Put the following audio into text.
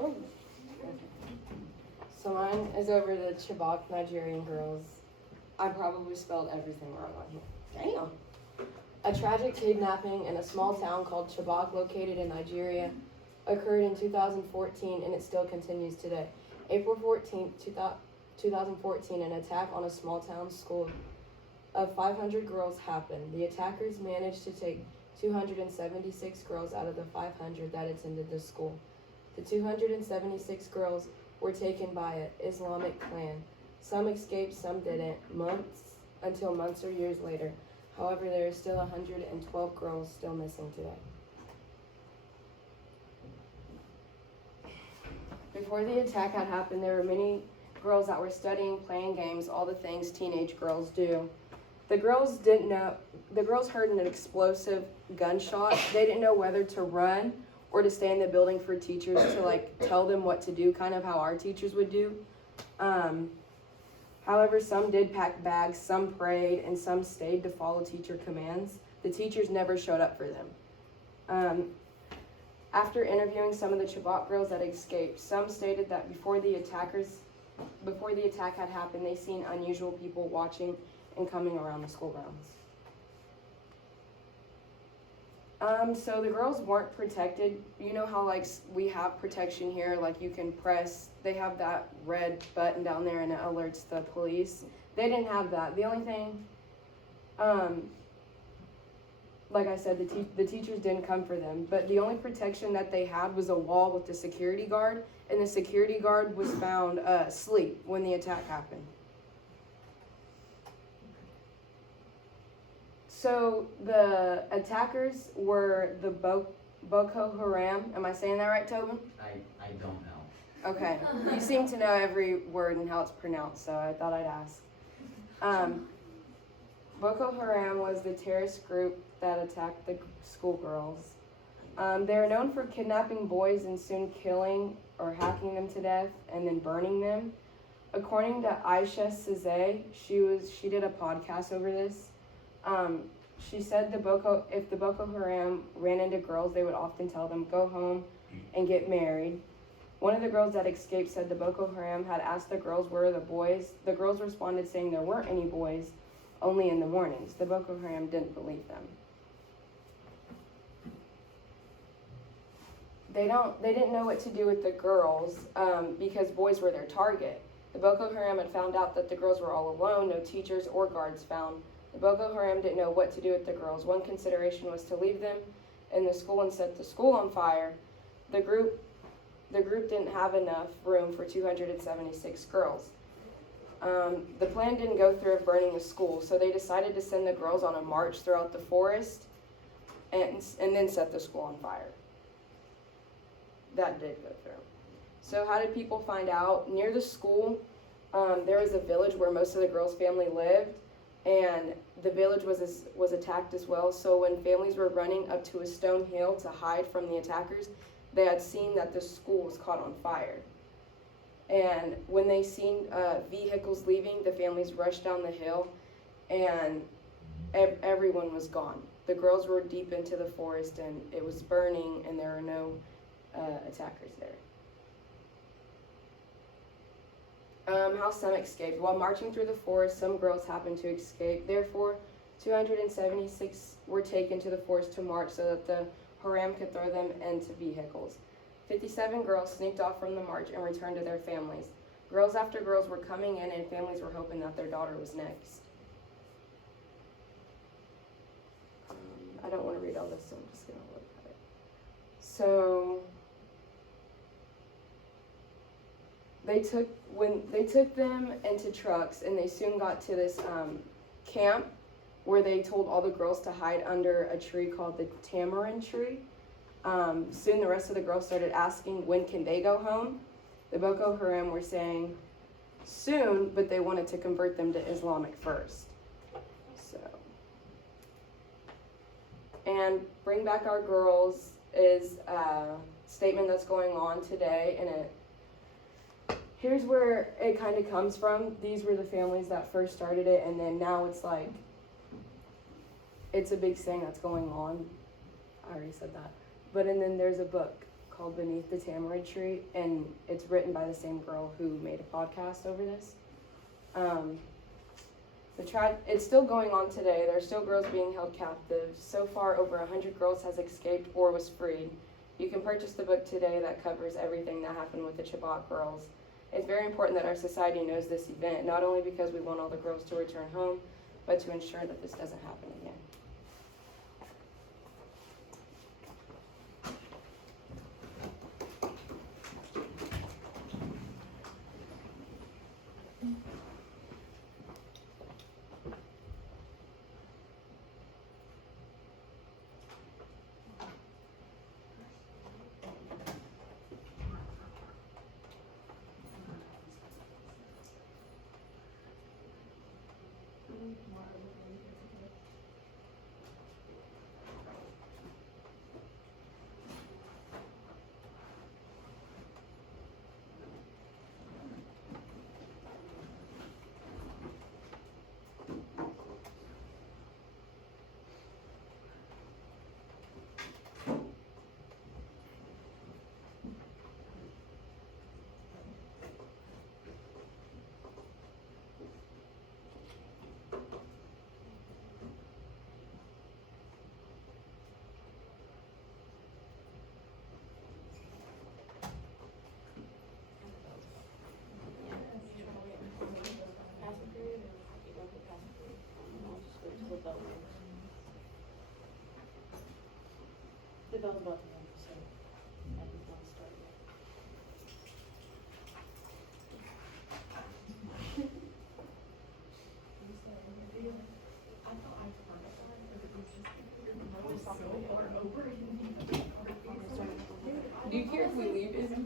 Oh. So mine is over the Chibok Nigerian girls. I probably spelled everything wrong on here. Damn. A tragic kidnapping in a small town called Chibok, located in Nigeria, occurred in 2014 and it still continues today. April 14th, 2014, an attack on a small town school of 500 girls happened. The attackers managed to take 276 girls out of the 500 that attended the school. The 276 girls were taken by an Islamic clan. Some escaped, some didn't, until months or years later. However, there are still 112 girls still missing today. Before the attack had happened, there were many girls that were studying, playing games, all the things teenage girls do. The girls heard an explosive gunshot. They didn't know whether to run or to stay in the building for teachers to tell them what to do, kind of how our teachers would do. However, some did pack bags, some prayed, and some stayed to follow teacher commands. The teachers never showed up for them. After interviewing some of the Chibok girls that escaped, some stated that before the attack had happened, they seen unusual people watching and coming around the school grounds. So the girls weren't protected. You know how we have protection here, you can press, they have that red button down there and it alerts the police. They didn't have that. The only thing, like I said, the teachers didn't come for them, but the only protection that they had was a wall with the security guard, and the security guard was found asleep when the attack happened. So the attackers were the Boko Haram. Am I saying that right, Tobin? I don't know. Okay. You seem to know every word and how it's pronounced, so I thought I'd ask. Boko Haram was the terrorist group that attacked the schoolgirls. They are known for kidnapping boys and soon killing or hacking them to death and then burning them. According to Aisha Sizeh, she did a podcast over this. She said if the Boko Haram ran into girls, they would often tell them, go home and get married. One of the girls that escaped said the Boko Haram had asked the girls where are the boys. The girls responded saying there weren't any boys, only in the mornings. The Boko Haram didn't believe them. They didn't know what to do with the girls because boys were their target. The Boko Haram had found out that the girls were all alone, no teachers or guards found. The Boko Haram didn't know what to do with the girls. One consideration was to leave them in the school and set the school on fire. The group didn't have enough room for 276 girls. The plan didn't go through of burning the school, so they decided to send the girls on a march throughout the forest and then set the school on fire. That did go through. So how did people find out? Near the school, there was a village where most of the girls' family lived, and the village was attacked as well. So when families were running up to a stone hill to hide from the attackers, they had seen that the school was caught on fire. And when they seen vehicles leaving, the families rushed down the hill, and everyone was gone. The girls were deep into the forest, and it was burning, and there were no attackers there. How some escaped. While marching through the forest, some girls happened to escape. Therefore, 276 were taken to the forest to march so that the Haram could throw them into vehicles. 57 girls sneaked off from the march and returned to their families. Girls after girls were coming in, and families were hoping that their daughter was next. I don't want to read all this, so I'm just going to look at it. So they took them into trucks, and they soon got to this camp where they told all the girls to hide under a tree called the tamarind tree. Soon the rest of the girls started asking, when can they go home? The Boko Haram were saying soon, but they wanted to convert them to Islamic first. So, and Bring Back Our Girls is a statement that's going on today, and here's where it kind of comes from. These were the families that first started it, and then now it's a big thing that's going on. I already said that. And then there's a book called Beneath the Tamarind Tree, and it's written by the same girl who made a podcast over this. It's still going on today. There are still girls being held captive. So far, over 100 girls has escaped or was freed. You can purchase the book today that covers everything that happened with the Chibok girls. It's very important that our society knows this event, not only because we want all the girls to return home, but to ensure that this doesn't happen again. The bell's about to ring, so I think we'll start yet. I thought I turned it on, but it was just so far over. Do you care if we leave, Izzy?